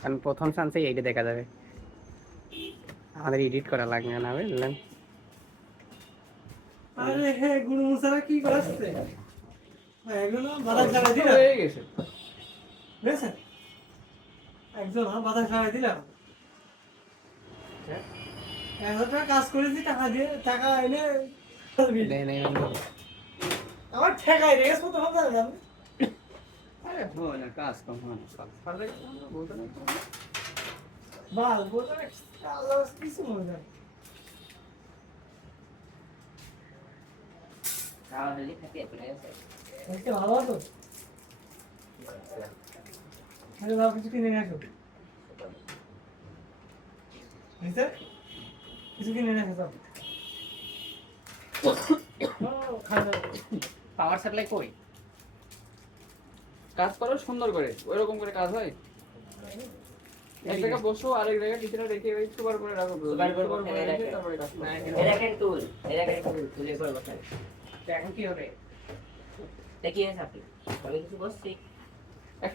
কারণ প্রথম চান্সেই এইটা দেখা যাবে, আমাদের এডিট করা লাগবে না, বুঝলেন? আরে হে গুরু মুসারা কি করছে? এগুলো বাধা ছাড়াই দিলাম হয়ে গেছে। বুঝছেন? একজন বাধা ছাড়াই দিলাম। 1000 টাকা কাজ করেছি, টাকা দিয়ে টাকা এনে দেয় নাই বন্ধু। আমার ঠেকাই রেস মতো হবে না। আরে হয় না, কাজ কম হয় না, পারলে বলতে না তো। বাল বলতে আল্লাহ কিছু মনে যায়। আজকে ভালো আছো? আরে বাবা কিছু কিনে নিয়ে আসো। হয়েছে? কিছু কিনে নিয়ে আসো সব। খাওয়া পাওয়ার সাপ্লাই কই? কাজ করো সুন্দর করে, ওইরকম করে কাজ হয়। এক জায়গায় বসো, আরেক জায়গায় কিছুটা রেখে ওই সুপার করে রাখো, সুপার করে সুপার করে রেখে, রেখে তারপরে কাজ করো। এটা কেন টুল, এটা কেন টুল তুলে করব কেন? তো এখন কি হবে? দেখি আছে আপনি, আমি কিছু বলছি,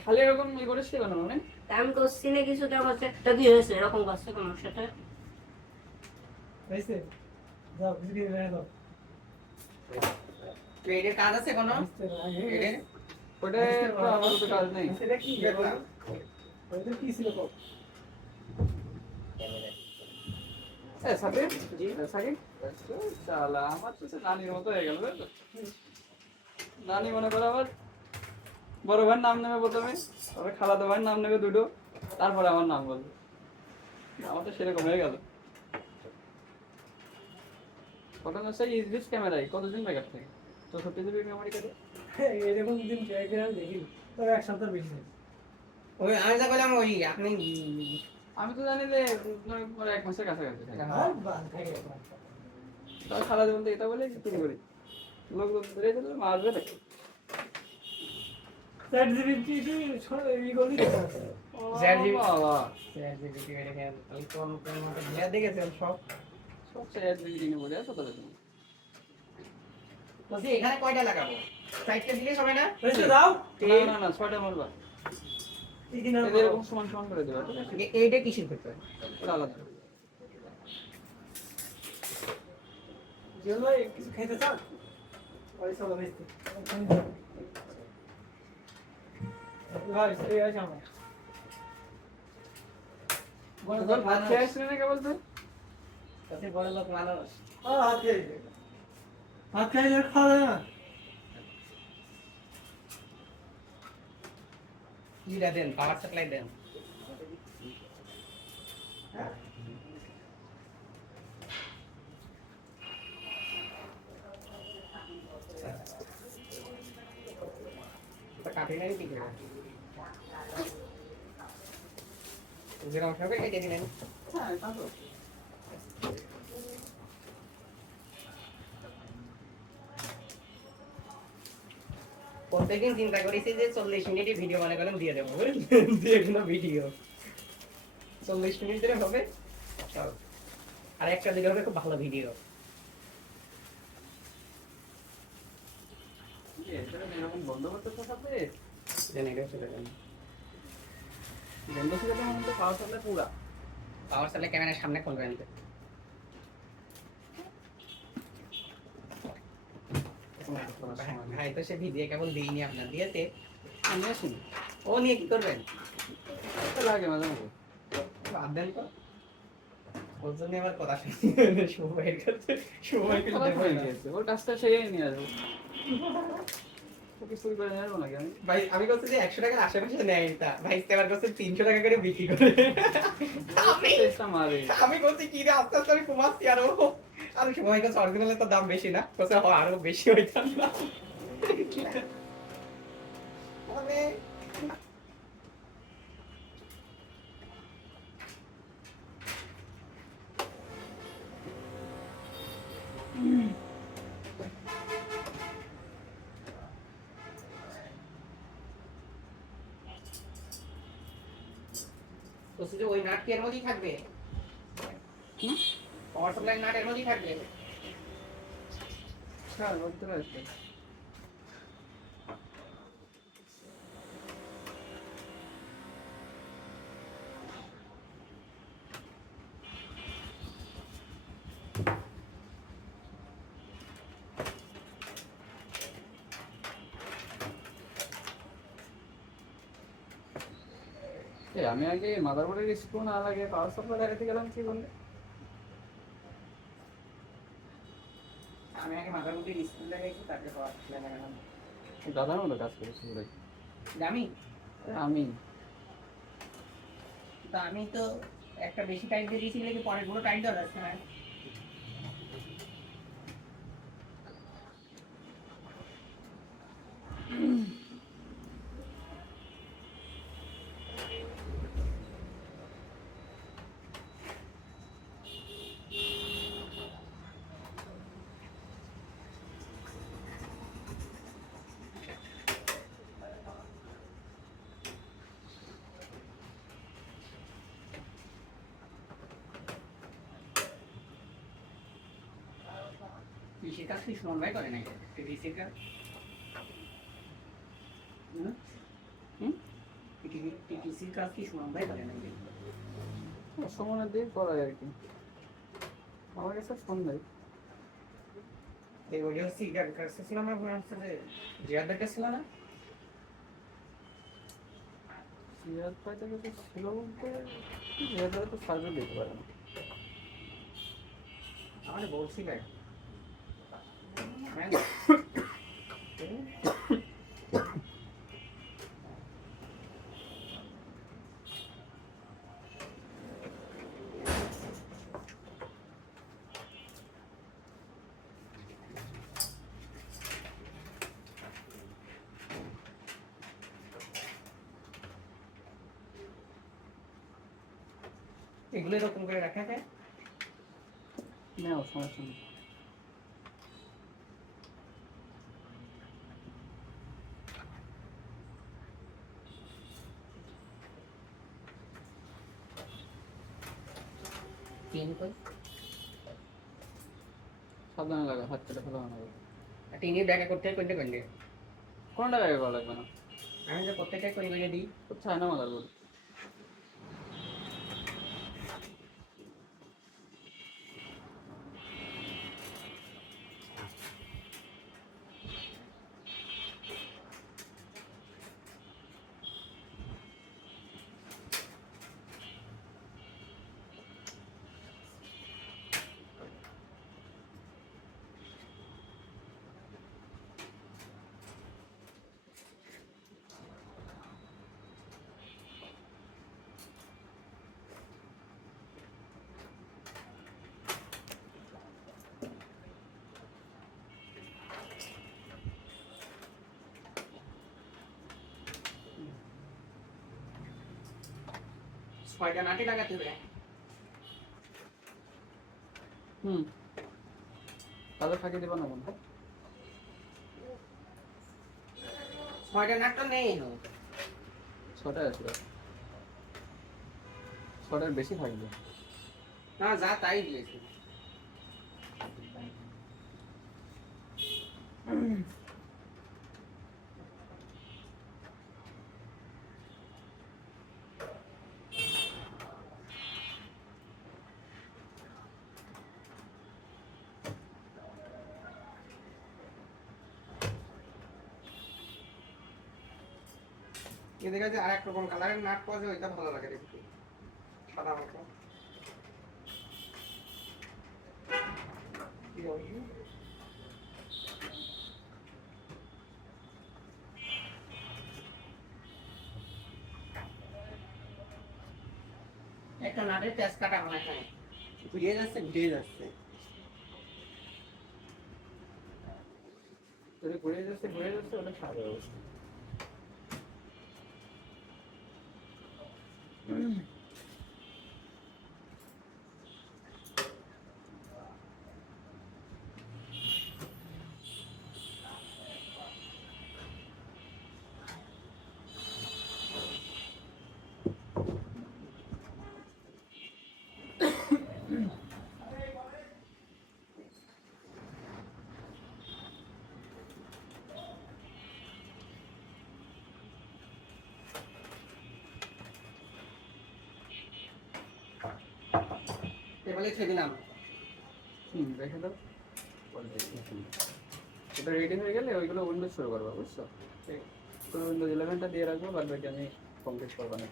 খালি এরকম ই করিস কেন মানে? আমি করছি না কিছু, তো করছে তো কি হয়েছে, এরকম করছে কোন সাথে? হয়েছে? যাও কিছু কিনে নিয়ে আসো। তো এটার কাজ আছে কোনো? এটা ওটা তো আপাতত কাজ নেই। এটা কি ব্যাপার? ওইটা কি ছিল তো? সাকিব জি সাকিব, শালা আমার তো নানির মতো হয়ে গেল, বুঝছো? নানি মনে করো আবার বড় ভাইয়ের নাম নেবে প্রথমে, তারপরে খালাতো ভাইয়ের নাম নেবে দুটো, তারপরে আমার নাম বলবে। আমার তো সেরকম হয়ে গেল। ঘটনা সেই ইউএস ক্যামেরায় কতদিন ব্যাকআপ থাকে? 64 জিবি মেমোরি কার্ডে। এরকম দিন ট্রাই আমি দেখি, তবে এক সপ্তাহ বেশি নেই। ওই আমি যা বললাম ওই আপনি আমি তো জানি যে পরে 1 মাসের কাছাকাছি থাকে। আর বাল থাকে না। তাও সারা জীবন তো এটা বলে কি করি, লোক ধরে দিলে মারবে না। চ্যাট জিপিটি এই গলি দেখা আছে। ZGB বাবা, ZGB দেখেন আমি কোন কোন মতো ভিডিও দেখেছেন সব। সব চ্যাট জিপিটি নিয়ে বলে আসো তাহলে তুমি। বলছি এখানে কয়টা লাগাবো? সাইডটা দিলে হবে না? হয়েছে দাও। না না না, 6টা মারবা। এই কিনা এদের এরকম সমান সমান করে দেবা, ঠিক আছে? এইটা কিসের ভিতরে? এটা আলাদা। জল ভাই কিছু খেতে চান? ওই সব বেশি। ভাই এই আছে আমার। তোর ভাত খেয়ে আসছিলি না কেবল তুই? কাছে বড় লোক মানুষ। হাত খেয়ে হাত খাইলে খাওয়া যায় না। ইটা দেন, পাওয়ার সাপ্লাই দেন। কাঠি নাই কি করে? যেরকম সবাই কেটে দিলেন। হ্যাঁ, তা তো। প্রত্যেকদিন চিন্তা করেছি যে 40 মিনিটের ভিডিও মনে করেন দিয়ে দেবো, বুঝলেন? যে কোনো ভিডিও 40 মিনিট ধরে হবে, সব। আর একটা দিলে হবে খুব ভালো ভিডিও। এটা এরকম বন্ধ করতে তো সাথে জানি এটা চলে যান। বন্ধ ছিল তো আমাদের পাওয়ার সাপ্লাই পুরা। পাওয়ার সাপ্লাই ক্যামেরার সামনে খুলবেন। ভাই তো সে ভিডিও কেবল দিইনি, আপনার দিয়েছে। আমি আসুন, ও নিয়ে কি করবেন? লাগে মাঝে মাঝে। বাদ দেন তো। ওর জন্য আবার কথা শুনছি সময়ের কাছে, সময়কে খারাপ দেবো হয়ে না। গেছে, ওর কাজটা সেই নিয়ে আসবো। ওকে চুরি করে নিয়ে আসবো নাকি আমি? ভাই আমি বলছি যে 100 টাকার আশেপাশে নেয় এটা, ভাই এবার করছে 300 টাকা করে বিক্রি করে। চেষ্টা মারে। আমি বলছি কি রে, আস্তে আস্তে আমি কমাচ্ছি আরো। আর সময় কাছে অরিজিনালের তো দাম বেশি না, বলছে হ আরো বেশি হইতাম না। মানে বলছি যে ওই নাট কি এর মধ্যেই থাকবে? পাওয়ার সাপ্লাই নাট এর মধ্যেই থাকবে? হ্যাঁ, বলতে পারছি। আমি আগে মাদারবোর্ডের স্ক্রু না লাগে পাওয়ার সাপ্লাই লাগাতে গেলাম কি বললে? আমি আগে মাথার মধ্যে স্কুল লাগাইছি, তারপরে পাওয়ার সাপ্লাই লাগালাম। দাদার মতো কাজ করেছি পুরো। আমি আমি আমি তো একটা বেশি টাইম দিয়ে দিয়েছি, কি পরের গুলো টাইম দেওয়া যাচ্ছে না। কৃষির কাজ কি সুমন ভাই করে নাকি? কৃষির কাজ কৃষির কাজ কি সুমন ভাই করে নাকি? সমানের দিয়ে করাই আর কি। আমার কাছে ফোন নেই। এই ওই হচ্ছে গান কাটতেছিলাম, আমার মনে হচ্ছে যে জিয়াদাটা ছিল না। সিরাজ ভাইটা কাছে ছিল বলতে সিরাজ ভাই তো সার্ভে দিতে পারে না। আমারে বলছিলেন এগুলো এরকম করে রাখা যায়। নেও সমস্যা নেই। তিন কই সাবধানে লাগা, হাত কেটে ফেলা না। টিনি দেখা করতে হয় কোনটা কোনটা? কোনটা লাগে করা লাগবে না। আমি যে প্রত্যেকটা করে করে দিই। কোথায় না মাদারবোর্ড। ছয়টা নাটি লাগাতে হবে। তাদের ফাঁকি দেবা না বন্ধু। ছয়টা নাট তো নেই। ছটায় আসবে, ছটার বেশি থাকবে। না যা তাই দিয়েছি। এদের কাছে আর এক রকম কালারের নাট পাওয়া যায়, ওইটা ভালো লাগে দেখতে, সাদা মতো। একটা নাটের প্যাচ কাটা হয় এখানে, ঘুরিয়ে যাচ্ছে ঘুরিয়ে যাচ্ছে। যদি ঘুরে যাচ্ছে ওটা সাদা অবস্থা। এবারে ছেড়ে দিলাম। রেখে দাও। ওটা রেডি হয়ে গেলে ওইগুলো উইন্ডোজ শুরু করবো, বুঝছো? তো উইন্ডোজ 11টা দিয়ে রাখবো, বাদ বাকি আমি কমপ্লিট করবো না।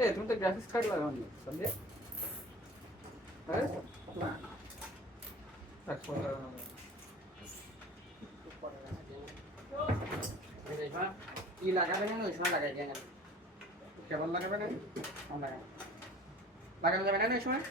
এ তুমি তো গ্রাফিক্স কার্ড লাগাওনি সন্ধ্যা হ্যাঁ না আচ্ছা কি লাগাবে না ওই সময় লাগাই যায় কেবল লাগাবে না লাগানো যাবে না ওই সময়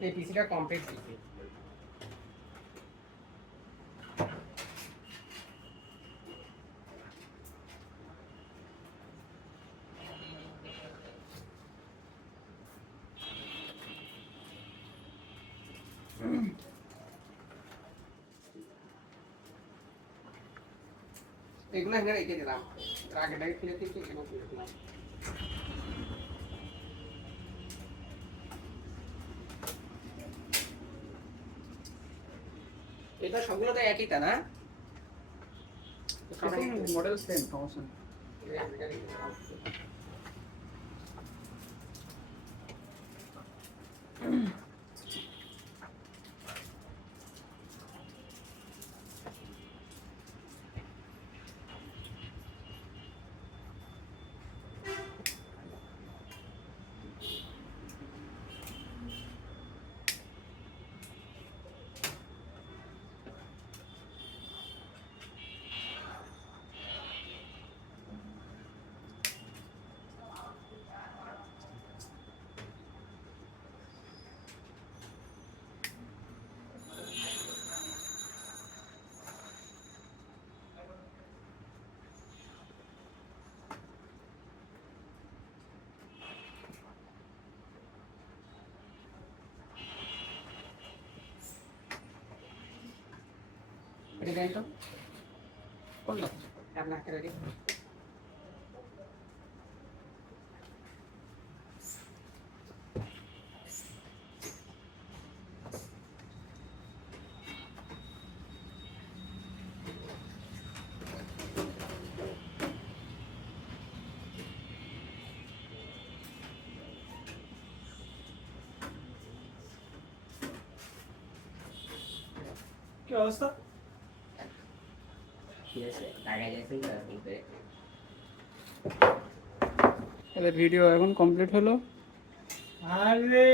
এই পিসিটা কমপ্লিট পিসি এগুলো এখানে রেখে দিলাম আগে খুলে দিচ্ছি এগুলো খুলে দিলাম এটা সবগুলো তো একই তা না মডেল সেম সমস্যা নেই এটা দেন তো কোনটা আপনার হাতে রেডি কি অবস্থা ঠিক আছে লাগাই যাচ্ছে বলতে তাহলে ভিডিও এখন কমপ্লিট হলো আরে